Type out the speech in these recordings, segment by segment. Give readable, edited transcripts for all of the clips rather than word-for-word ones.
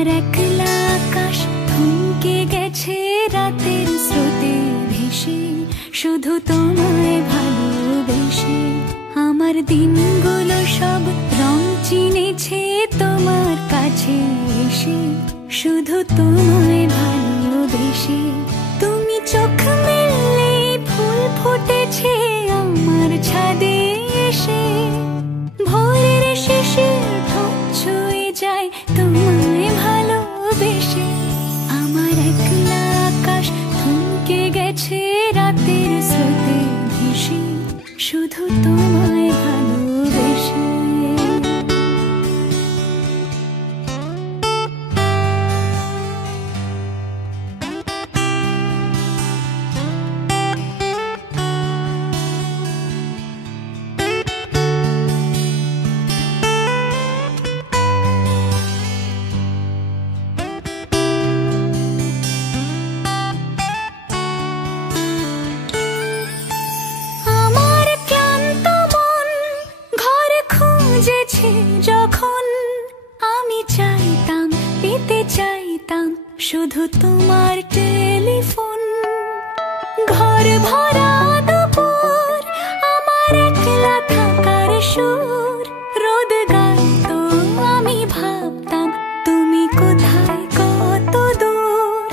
আমার একলা আকাশ থমকে গেছে রাতের স্রোতে ভেসে, শুধু তোমায় ভালোবেসে। আমার দিনগুলো সব রং চিনেছে তোমার কাছে এসে, শুধু তোমায় ভালোবেসে। তুমি চোখ মেললে ফুল ফুটেছে আমার ছাদে এসে, ভোরের শেষে ঠোঁট ছুঁয়ে যায় তোমায় ভালোবেসে। আমার একলা আকাশ থমকে গেছে রাতের স্রোতে ভেসে, শুধু তোমায় ভালোবেসে। যখন আমি চাইতাম, পেতে চাইতাম শুধু তোমার টেলিফোন। ঘর ভরা দুপুর, আমার একলা থাকার সুর, রোদ গাইতো আমি ভাবতাম তুমি কোথায় কত দূর।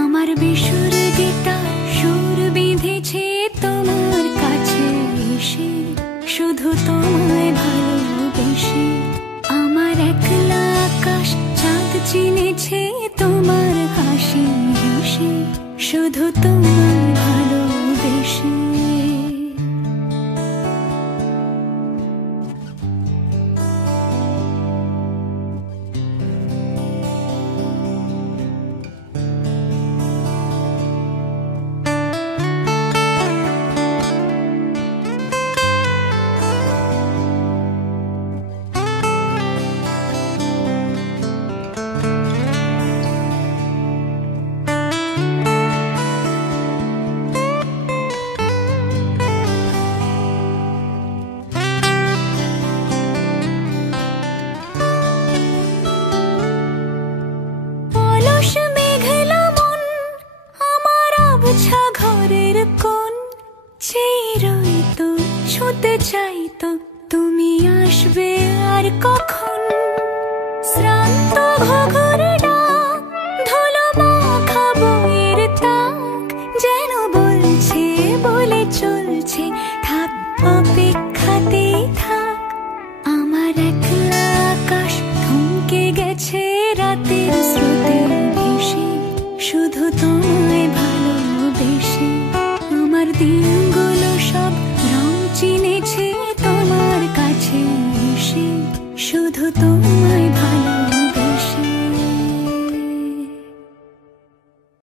আমার বেসুর গিটার সুর বিঁধেছে তোমার কাছে এসে, শুধু তোমায় ভালোবেসে। আমার একলা আকাশ চাঁদ চিনেছে তোমার হাসি হেসে, শুধু তোমায় ভালোবেসে। ঘরের কোণ চেয়ে রইতো, ছুঁতে চাইতো তুমি আসবে আর কখন। শ্রান্ত ঘুঘুর ডাক, ধুলো মাখা বইয়ের তাক, যেন বলছে বলে চলছে থাক অপেক্ষাতেই থাক। আমার একলা আকাশ থমকে গেছে রাতের স্রোতে ভেসে, শুধু তোমায় ভালোবেসে। আমার দিনগুলো সব রং চিনেছে তোমার কাছে এসে, শুধু তোমায়